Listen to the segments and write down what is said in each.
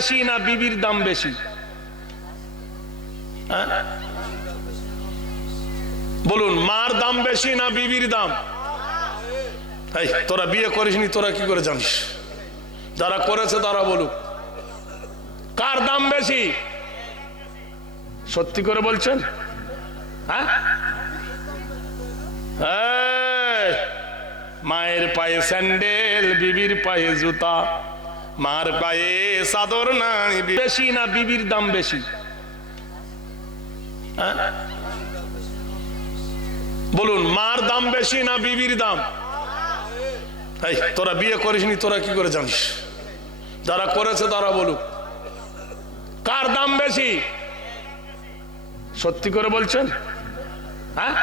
বেশি না বিবির দাম বেশি? বলুন, মার দাম বেশি না বিবির দাম? এই তোরা বিয়ে করিসনি, তোরা কি করে জানিস? যারা করেছে তারা বলুক, কার দাম বেশি? সত্যি করে বলছেন? হ্যাঁ, মায়ের পায়ে স্যান্ডেল, বিবির পায়ে জুতা, মার পায়ে চাদর নাই, বেশি না বিবির দাম বেশি? বলুন, মার দাম বেশি না বিবির দাম? এই তোরা বিয়ে করিসনি, তোরা কি করে জানিস? যারা করেছে তারা বলুক, কার দাম বেশি? সত্যি করে বলছেন? হ্যাঁ,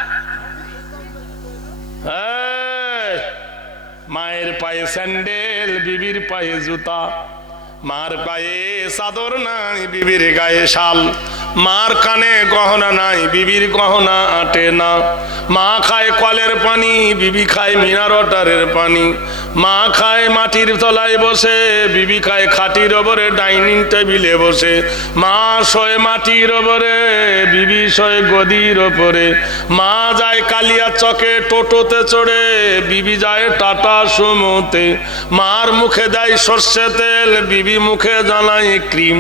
মায়ের পায়ে স্যান্ডেল, বিবির পায়ে জুতা, মার পায়ে চাদর নাই, বিবির গায়ে শাল, মার কানে গহনা নাই, বিবির গহনা আটে না, মা খায় কলের পানি, বিবি খায় মিনার ওয়াটারের পানি, মা খায় মাটির তলায় বসে, বিবি খায় খাটির ওপরে ডাইনিং টেবিলে বসে, মা শোয় মাটির ওপরে, বিবি শোয় গদির ওপরে, মা যায় কালিয়া চকে টোটোতে চড়ে, বিবি যায় টাটা সুমোতে, মার মুখে দেয় সর্ষে তেল, বিবি মুখে জ্বালায় ক্রিম,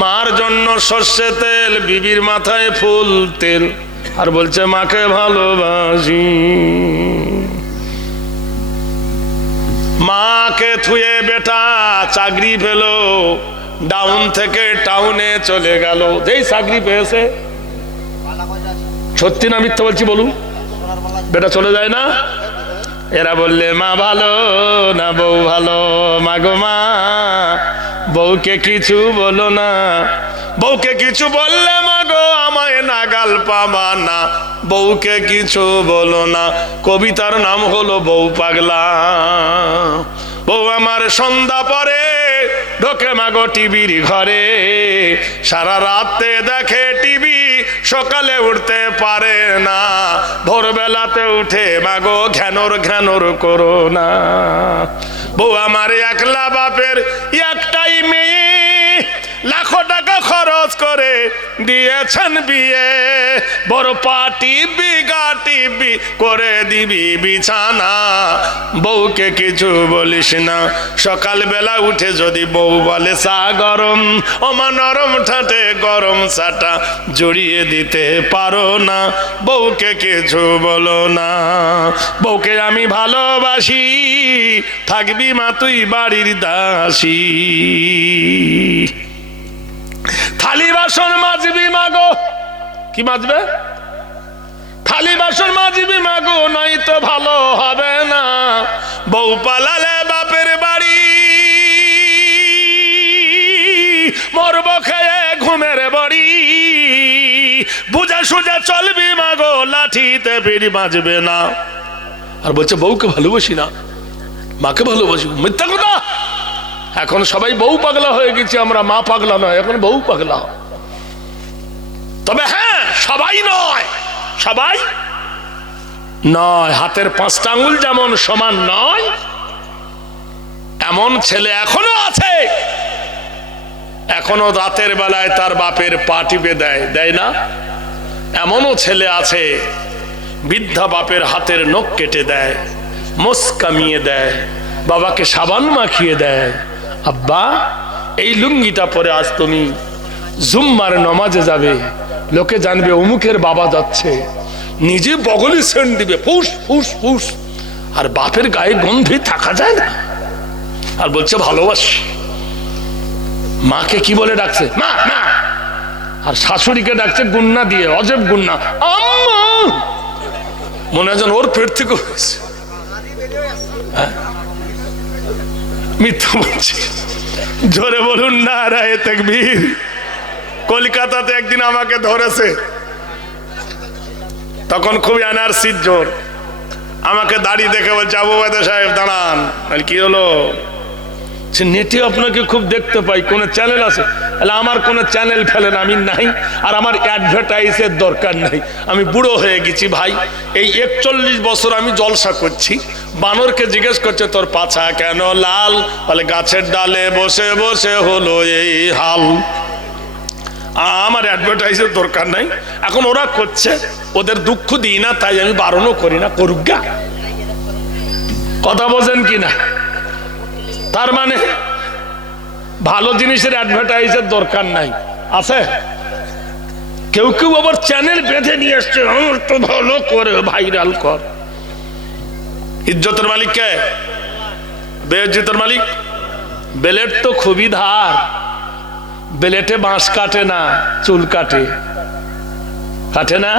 মার জন্য সর্ষে তেল, বিবির মাথায় ফুল তেল, আর বলছে মাকে ভালোবাসি। মাকে থুয়ে বেটা চাকরি পেল, ডাউন থেকে টাউনে চলে গেল। যেই চাকরি পেয়েছে, সত্যি না মিথ্যা বলছি বলুন, বেটা চলে যায় না? এরা বললে মা ভালো না বউ ভালো, মাগো মা বউকে কিছু বলো না, বউকে কিছু বললে মাগো আমায় নাগাল পাবা না, বউকে কিছু বলো না। কবিতার নাম হলো বউ পাগলা। বউ আমার সন্ধ্যা পরে ঢোকে মাগো টিভির ঘরে, সারা রাতে দেখে টিভি, সকালে উঠতে পারে না, ভোরবেলাতে উঠে মাগো ঘ্যানোর ঘ্যানোর করো না। বউ আমার একলা বাপের একটাই মেয়ে, লাখো টাকা খরচ করে দিয়েছেন বিয়ে, বড় পাটি বিঘা টিভি করে দিবি বিছানা, বউকে কিছু বলিস না। সকালবেলা উঠে যদি বউ বলে চা গরম, ওমা নরম ঠাটে গরম চাটা জড়িয়ে দিতে পারো না, বউকে কিছু বলো না। বউকে আমি ভালোবাসি, থাকবি মা তুই বাড়ির দাসী। থালি বাসন মাজবি মাগো, কি মাজবে? থালি বাসন মাজবি মাগো, নাই তো ভালো হবে না। বউ পালালে বাপের বাড়ি, মরব খেয়ে ঘুমের বাড়ি, বুঝে সুঝে চলবি মাগো, লাঠিতে বিড়ি বাজবে না। আর বলছে বউকে ভালোবাসি না, মাকে ভালোবাসি। মিথ্যা কথা। এখন সবাই বউ পাগলা হয়ে গেছে, আমরা মা পাগলা নয়, এখন বউ পাগলা। তবে হ্যাঁ, সবাই নয়, সবাই নয়। হাতের 5টা আঙ্গুল যেমন সমান নয়, এমন ছেলে এখনো আছে, এখনো রাতের বেলায় তার বাপের পা টিপে দেয়, দেয় না? এমনও ছেলে আছে, বৃদ্ধা বাপের হাতের নখ কেটে দেয়, মোষ কামিয়ে দেয়, বাবাকে সাবান মাখিয়ে দেয়। আব্বা এই লুঙ্গিটা পরে আজ তুমি জুম্মার নমাজে যাবে, লোকে জানবে অমুকের বাবা যাচ্ছে, নিজে বগলে সেন্ট দিবে, ফুস ফুস ফুস, আর বাপের গায়ে গন্ধে থাকা যায় না। আর বলছে ভালোবাসি। মাকে কি বলে ডাকছে? মা মা। আর শাশুড়িকে ডাকছে গুন্না দিয়ে, অজব গুন্না, আম্মা। মনে হয় যেন ওর পেট থেকে হয়েছে। মিথ্যা বলছি, জোরে বলুন নারায়ে তাকবীর। কলকাতাতে একদিন আমাকে ধরেছে, তখন খুবই এনার্জির জোর, আমাকে দাড়ি দেখে বলছে আবু ওবায়দা সাহেব দাঁড়ান। কি হলো? সে নেটে আপনাকে খুব দেখতে পাই, কোন চ্যানেল আছে? তাহলে আমার কোন চ্যানেল ফেলেন আমি নাই, আর আমার অ্যাডভার্টাইজের দরকার নাই। আমি বুড়ো হয়ে গেছি ভাই, এই 41 বছর আমি জলসা করছি। বানরকে জিজ্ঞেস করছে তোর পাছা কেন লাল? বলে গাছের ডালে বসে বসে হলো এই হাল। আমার অ্যাডভার্টাইজের দরকার নাই, এখন ওরা করছে, ওদের দুঃখ দিই না, তাই আমি বারণও করি না, করুক গা। কথা বোঝেন কিনা? তার মানে ভালো জিনিসের অ্যাডভার্টাইজের দরকার নাই। আছে কেউ কেউ আবার চ্যানেল বেঁধে নিয়ে আসছে, আমার তো ভালো করে ভাইরাল কর। ইজ্জতের মালিক কে? বেইজ্জতের মালিক। বেলেট তো খুবই ধার, বেলেটে বাঁশ কাটে না, চুল কাটে। কাটে না,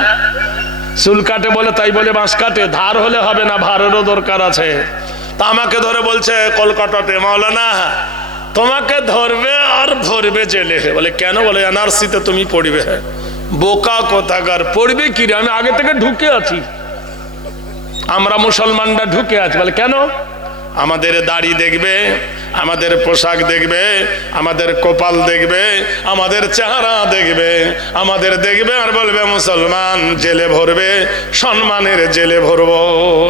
চুল কাটে বলে তাই বলে বাঁশ কাটে? ধার হলে হবে না, ভারেরও দরকার আছে। তা আমাকে ধরে বলছে কলকাতাতে, মাওলানা তোমাকে ধরবে আর ভরবে জেলে। বলে কেন? বলে এনআরসিতে তুমি পড়বে। বোকা কোথাকার, পড়বে কি রে? আমি আগে থেকে ঢুকে আছি, আমরা মুসলমানরা ঢুকে আছি। বলে কেন? আমাদের দাড়ি দেখবে, আমাদের পোশাক দেখবে, আমাদের কপাল দেখবে, আমাদের চেহারা দেখবে, আমাদের দেখবে আর বলবে মুসলমান, জেলে ভরবে, সম্মানের জেলে ভরবো,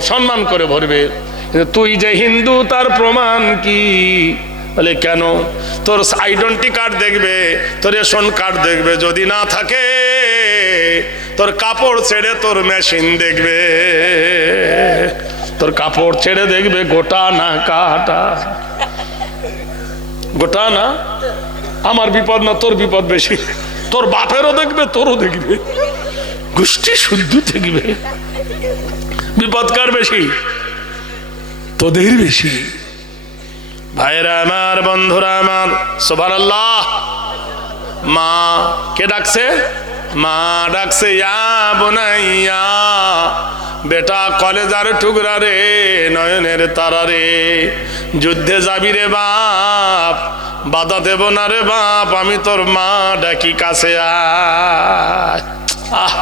সম্মান করে ভরবে। তুই যে হিন্দু তার প্রমাণ কি? বলে কেন? তোর আইডেন্টি কার্ড দেখবে, তোর রেশন কার্ড দেখবে, যদি না থাকে তোর কাপড় ছেড়ে তোর মেশিন দেখবে, তোর কাপড় ছেড়ে দেখবে গোটা না কাটা। গোটা না, আমার বিপদ না তোর বিপদ বেশি, তোর বাপেরও দেখবে, তোরও দেখবে, গোষ্ঠী শুদ্ধ দেখবে। বিপদ কার বেশি? তোদের বেশি। ভাইরা আমার, বন্ধুরা আমার, সুবহানাল্লাহ। মা কে ডাকছে? মা ডাকছে, ইয়া বুনাইয়া, বেটা কলেজার টুকরা রে, নয়নের তারা রে, যুদ্ধে যাবি রে বাপ, বাধা দেব না রে বাপ, আমি তোর মা ডাকি কাছে আয়। আহ,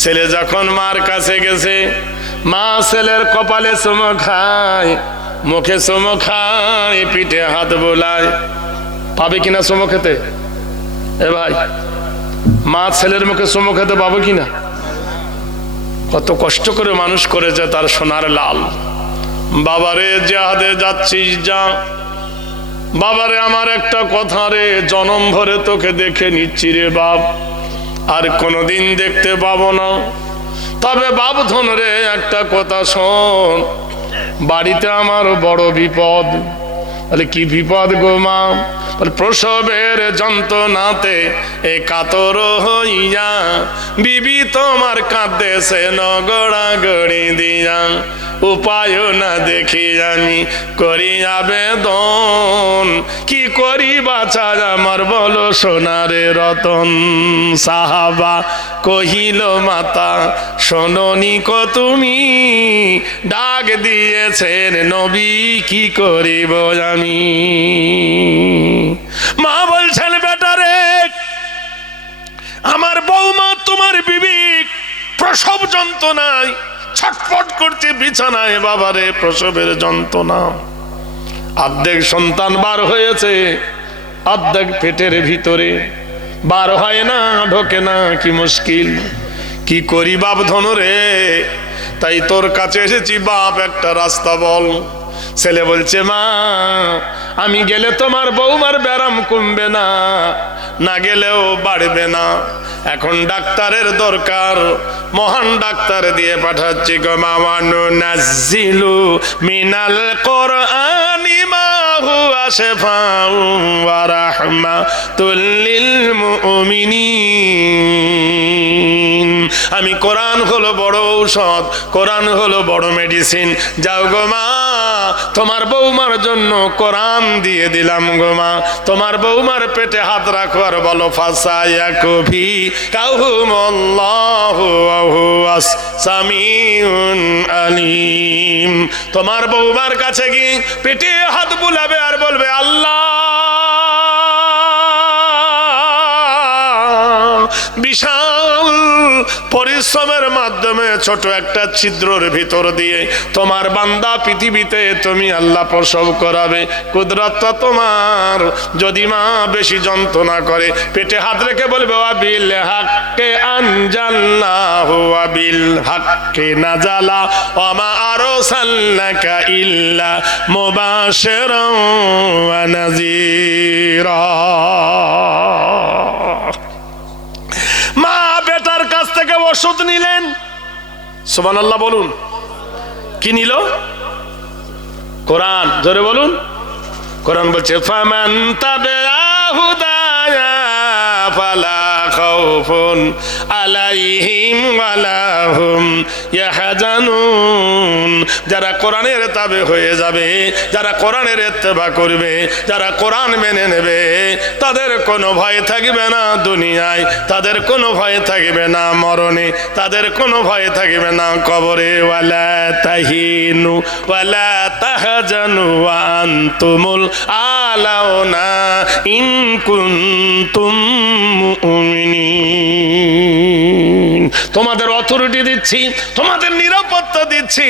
ছেলে যখন মার কাছে গেছে, মা ছেলের কপালে চুমো খায়, মুখে চুমো খায়, পিঠে হাত বোলায়। পাবে কিনা চুমো খেতে? এ ভাই, মা ছেলের মুখে চুমো খেতে পাবো কিনা? কত কষ্ট করে মানুষ করেছে তার সোনার লাল। বাবারে জিহাদে যাচ্ছিস যা, বাবারে আমার একটা কথা রে, জনম ভরে তোকে দেখে নিচ্ছি রে বাপ, আর কোনোদিন দেখতে পাবো না। তবে বাপ ধন রে, একটা কথা শোন, বাড়িতে আমার বড় বিপদ। বলে কি বিপদ গো মা? বলে প্রসবের যন্ত্রণাতে এ কাতর হইয়া বিবি তোমার কাঁদেছে নগড়া গড়ি দিয়া, উপায় না দেখি আমি করি আবেদন, কি করি বাছা আমার বলো সোনারে রতন। সাহাবা কহিল মাতা শোনোনি কো তুমি, ডাক দিয়েছেন নবী কি করিব আমি। মা বলছেন বেটা রে, আমার বৌমা তোমার বিবি প্রসব যন্ত্রণায় ছটফট করছে বিছানায়। বাবারে প্রসবের যন্ত্রণা, অর্ধেক সন্তান বার হয়েছে, অর্ধেক পেটের ভিতরে, বার হয় না, ঢোকে না, কি মুশকিল, কি করি বাপ ধন রে। তাই তোর কাছে এসেছি বাপ, একটা রাস্তা বল। ছেলে বলছে মা, আমি গেলে তোমার বৌমার ব্যারাম কমবে না, না গেলেও বাড়বে না, এখন ডাক্তারের দরকার, মহান ডাক্তার দিয়ে পাঠাচ্ছি গো মামা। নুনাজ্জিলু মিনাল কোরআনি মা হুয়া শিফাউ ওয়া রাহমাতুল লিল মুমিনিন। আমি কোরআন হলো বড় ঔষধ, কোরআন হলো বড় মেডিসিন। যাও গো মা, তোমার বৌমার জন্য কোরআন দিয়ে দিলাম গো মা। তোমার বৌমার পেটে হাত রাখো আর বলো ফাসায়াকুফি কাহুমুল্লাহু ওয়া হুয়াস সামিউন আলিম। তোমার বৌমার কাছে গিয়ে পেটে হাত বুলাবে আর বলবে আল্লাহ বিশাল পরিশ্রমের মাধ্যমে ছোট একটা ছিদ্রের ভিতর দিয়ে তোমার বান্দা পৃথিবীতে তুমি আল্লাহ প্রসব করাবে। কুদরতটা তোমার। যদি মা বেশি যন্ত্রণা করে পেটে হাত রেখে বলবে ওয়াবিল হাক্কে আনজালনাহু ওয়াবিল হাক্কে নাজালা ওয়া মা আরসালনাকা ইল্লা মুবাশশিরান ওয়া নাযীরা। মা বেটার কাছ থেকে ওষুধ নিলেন, সুবহানাল্লাহ বলুন। কি নিল? কোরআন। জোরে বলুন। কোরআন বলছে ফামান তাবিআ হুদায়া ফালা খাউফুন আলাইহিম ওয়ালা হুম ইয়াহজানুন। যারা কোরআনের তাবে হয়ে যাবে, যারা কোরআনের ইত্তেবা করবে, যারা কোরআন মেনে নেবে, তাদের কোনো ভয় থাকবে না দুনিয়ায়, তাদের কোনো ভয় থাকবে না মরণে, তাদের কোনো ভয় থাকবে না কবরে। ওয়ালা তাহিনু ওয়ালা তাহজানু ওয়া আনতুমুল আলাউনা ইন কুনতুম মুমিনিন। তোমাদের অথরিটি দিচ্ছি, তোমাদের নিরাপত্তা দিচ্ছি,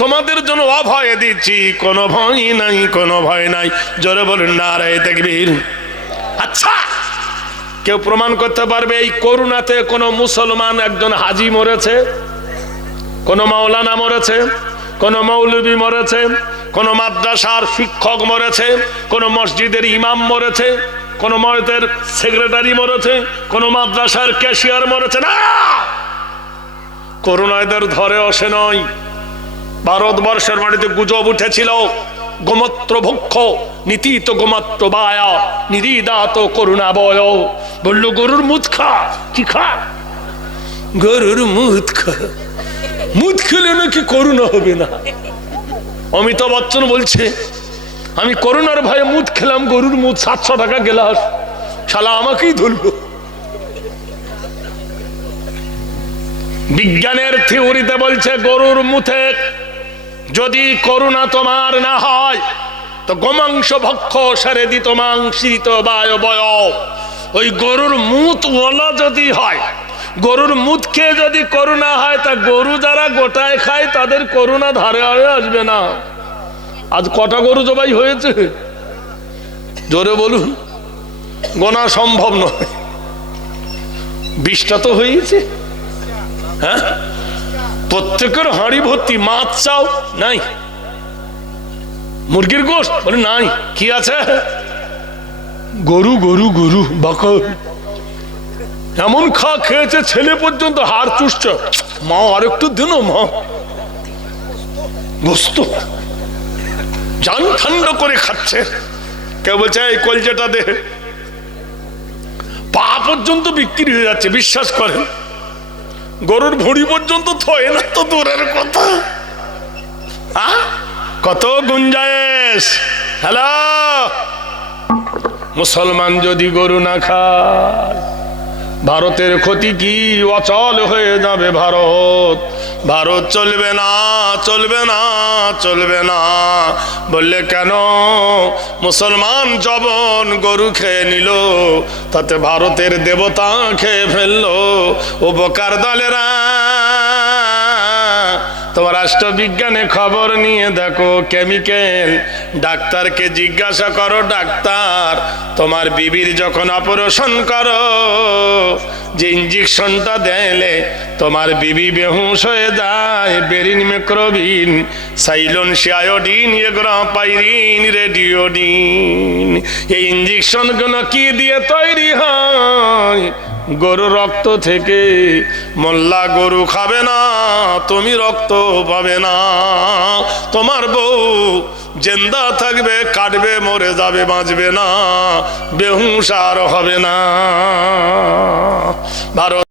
তোমাদের জন্য অভয় দিচ্ছি, কোনো ভয় নাই, কোনো ভয় নাই। জোরে বলুন নারায়ে তাকবীর। আচ্ছা, কেউ প্রমাণ করতে পারবে এই করোনাতে কোন মুসলমান একজন হাজি মরেছে, কোন মাওলানা মরেছে, কোন মৌলবী মরেছে, কোন মাদ্রাসার শিক্ষক মরেছে, কোন মসজিদের ইমাম মরেছে, কোন মসজিদের সেক্রেটারি মরেছে, কোন মাদ্রাসার ক্যাশিয়ার মরেছে না? করোনা এদের ধরে আসে নয়। ভারতবর্ষের বাড়িতে গুজব উঠেছিল গোমূত্র ভক্ষ নীতিত গোমূত্র বায়া নিরিদাত করুণা বয়। বলল গরুর মুদ খা। কি খা? গরুর মুদ খা। মুদ খেলে নাকি করুণা হবে না। অমিতাভ বচ্চন বলছে আমি করোনার ভয়ে মুদ খেলাম, গরুর মুদ 700 টাকা গেলাস, শালা আমাকেই ধরলো। বিজ্ঞানের থিওরিতে বলছে গরুর মুথে যদি করোনা তোমার না হয় তো গোমাংস ভক্ষ সারেদি তোমাংসিত বায় বয়। ওই গরুর মুত ওলা যদি হয়, গরুর মুত খেয়ে যদি করোনা হয়, তা গরু যারা গোটায় খায় তাদের করোনা ধারে আড়ে আসবে না। আজ কটা গরু জবাই হয়েছে? জোরে বলুন। গোনা সম্ভব নয়। 20টা তো হয়েছে। হ্যাঁ, প্রত্যেকের হাঁড়ি ভর্তি। মাছ চাও নাই, মুরগির গোশত বলে নাই, কি আছে? গরু গরু গরু বাকর। এমন খেয়েছে ছেলে পর্যন্ত হাড় চুষছে। মা আরেকটু দিন, মা গোস্ত জান ঠান্ডা করে খাচ্ছে। কেউ বলছে এই কলজেটা দে। পা পর্যন্ত বিক্রি হয়ে যাচ্ছে, বিশ্বাস করেন। গরুর ভুঁড়ি পর্যন্ত থয়ে না তো দূরের কথা। কত গুঞ্জায়েশ। হ্যালো, মুসলমান যদি গরু না খায়, ভারতের ক্ষতি কি? অচল হয়ে যাবে ভারত। ভারত চলবে না, চলবে না, চলবে না। বললে কেন? মুসলমান জবন গরু খেয়ে নিল, তাতে ভারতের দেবতা খেয়ে ফেললো। উপকার দলেরা তোমার রাষ্ট্রবিজ্ঞানে খবর নিয়ে দেখো, কেমিক্যাল। ডাক্তারকে জিজ্ঞাসা করো, ডাক্তার তোমার বিবির যখন অপারেশন করো যে ইঞ্জেকশনটা দেলে তোমার বিবি বেহুশ হয়ে যায়, বেরিন মেক্রোবিন সাইলন আয়োডিন এগ্রাপাইরিন রেডিওডিন, এই ইঞ্জেকশনগুলো কি দিয়ে তৈরি হয়? গরু রক্ত থেকে। মোল্লা গরু খাবে না, তুমি রক্ত পাবে না। তোমার বউ জিন্দা থাকবে, কাটবে, মরে যাবে, বাঁচবে না, বেহুশ আর হবে না।